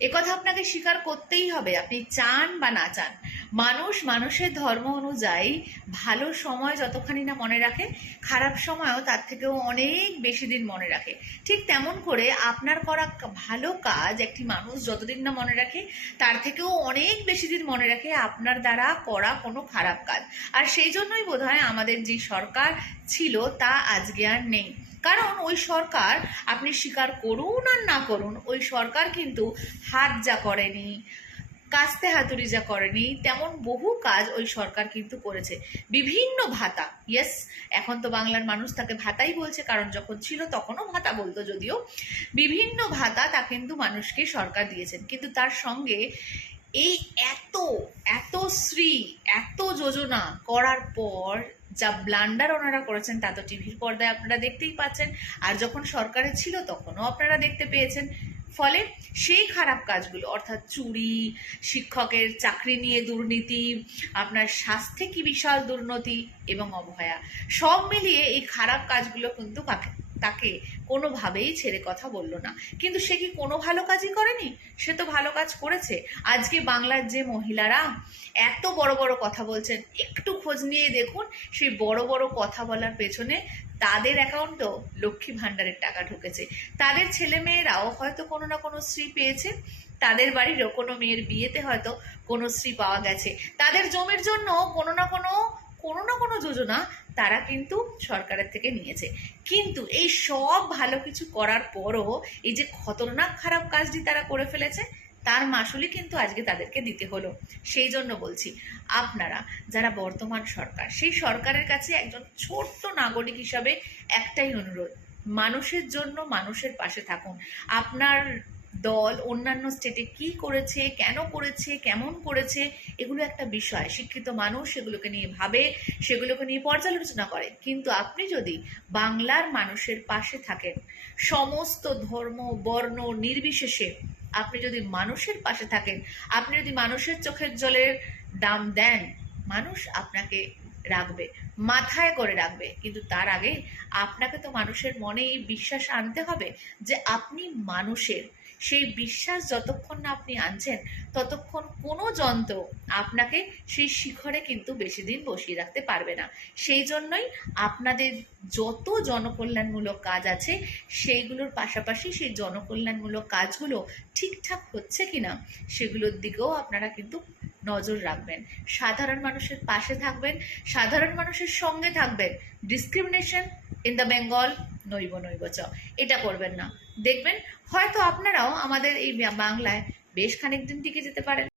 একথা আপনাকে স্বীকার করতেই হবে, আপনি চান বা না চান। মানুষ মানুষের ধর্ম অনুযায়ী ভালো সময় যতখানি না মনে রাখে, খারাপ সময়ও তার থেকেও অনেক বেশি দিন মনে রাখে। ঠিক তেমন করে আপনার করা ভালো কাজ একটি মানুষ যতদিন না মনে রাখে, তার থেকেও অনেক বেশি দিন মনে রাখে আপনার দ্বারা করা কোনো খারাপ কাজ। আর সেই জন্যই বোধহয় আমাদের যে সরকার ছিল তা আজকে আর নেই। কারণ ওই সরকার, আপনি স্বীকার করুন আর না করুন, ওই সরকার কিন্তু হাত যা করেনি, কাস্তে হাতুড়ি যা করেনি, তেমন বহু কাজ ওই সরকার কিন্তু করেছে। বিভিন্ন ভাতা, ইয়েস, এখন তো বাংলার মানুষ তাকে ভাতাই বলছে, কারণ যখন ছিল তখনও ভাতা বলতো, যদিও বিভিন্ন ভাতা তা কিন্তু মানুষকে সরকার দিয়েছেন। কিন্তু তার সঙ্গে এই এত এত শ্রী, এত যোজনা করার পর যা ব্লান্ডার ওনারা করেছেন তা তো টিভির পর্দায় আপনারা দেখতেই পাচ্ছেন, আর যখন সরকারে ছিল তখনও আপনারা দেখতে পেয়েছেন। ফলে সেই খারাপ কাজগুলো, অর্থাৎ চুরি, শিক্ষকের চাকরি নিয়ে দুর্নীতি, আপনার স্বাস্থ্যে কি বিশাল দুর্নীতি এবং অবহেলা, সব মিলিয়ে এই খারাপ কাজগুলো কিন্তু তাকে কোনোভাবেই ছেড়ে কথা বললো না। কিন্তু সে কি কোনো ভালো কাজই করেনি? সে তো ভালো কাজ করেছে। আজকে বাংলার যে মহিলারা এত বড় বড় কথা বলছেন, একটু খোঁজ নিয়ে দেখুন সেই বড় বড় কথা বলার পেছনে তাদের অ্যাকাউন্টেও লক্ষ্মী ভাণ্ডারের টাকা ঢুকেছে। তাদের ছেলে মেয়েরাও হয়তো কোনো না কোনো স্ত্রী পেয়েছে, তাদের বাড়িরও কোনো মেয়ের বিয়েতে হয়তো কোনো স্ত্রী পাওয়া গেছে, তাদের জমির জন্য কোনো না কোনো যোজনা তারা কিন্তু সরকারের থেকে নিয়েছে। কিন্তু এই সব ভালো কিছু করার পরও এই যে খতরনাক খারাপ কাজটি তারা করে ফেলেছে, তার মাসুলই কিন্তু আজকে তাদেরকে দিতে হলো। সেই জন্য বলছি, আপনারা যারা বর্তমান সরকার, সেই সরকারের কাছে একজন ছোট্ট নাগরিক হিসাবে একটাই অনুরোধ, মানুষের জন্য মানুষের পাশে থাকুন। আপনার দল অন্যান্য স্টেটে কি করেছে, কেন করেছে, কেমন করেছে, এগুলো একটা বিষয়। শিক্ষিত মানুষ সেগুলোকে নিয়ে ভাবে, সেগুলোকে নিয়ে পর্যালোচনা করে। কিন্তু আপনি যদি বাংলার মানুষের পাশে থাকেন, সমস্ত ধর্ম বর্ণ নির্বিশেষে আপনি যদি মানুষের পাশে থাকেন, আপনি যদি মানুষের চোখের জলের দাম দেন, মানুষ আপনাকে রাখবে, মাথায় করে রাখবে। কিন্তু তার আগে আপনাকে তো মানুষের মনে এই বিশ্বাস আনতে হবে যে আপনি মানুষের। সেই বিশ্বাস যতক্ষণ না আপনি আনছেন, ততক্ষণ কোনো যন্ত্র আপনাকে সেই শিখরে কিন্তু বেশি দিন বসিয়ে রাখতে পারবে না। সেই জন্যই আপনাদের যত জনকল্যাণমূলক কাজ আছে, সেইগুলোর পাশাপাশি সেই জনকল্যাণমূলক কাজগুলো ঠিকঠাক হচ্ছে কিনা সেগুলোর দিকেও আপনারা কিন্তু নজর রাখবেন। সাধারণ মানুষের পাশে থাকবেন, সাধারণ মানুষের সঙ্গে থাকবেন। ডিসক্রিমিনেশন ইন দ্য বেঙ্গল নৈব চ, এটা করবেন না। দেখবেন হয়তো আপনারাও আমাদের এই বাংলায় বেশ খানিক দিন টিকে যেতে পারেন।